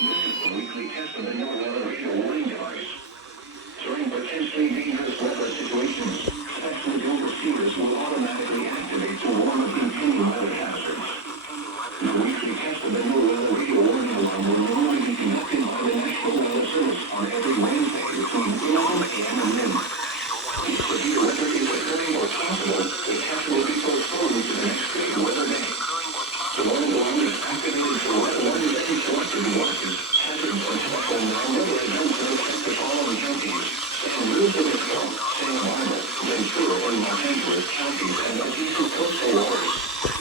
This is the weekly test of the new weather radio warning device. During potentially dangerous weather situations, special overseers will automatically activate to warn of continuing weather hazards. The weekly test of the new weather radio warning alarm will normally be conducted by the National Weather Service on every Wednesday between 11 a.m. and noon. If severe weather is occurring or possible, the test will be postponed to the next great weather day. The warning alarm is activated to let warners and selected watches, hazards, and special non-weather events that affect the following counties: San Luis Obispo, Santa Barbara, Ventura, and Los Angeles counties and adjacent coastal waters.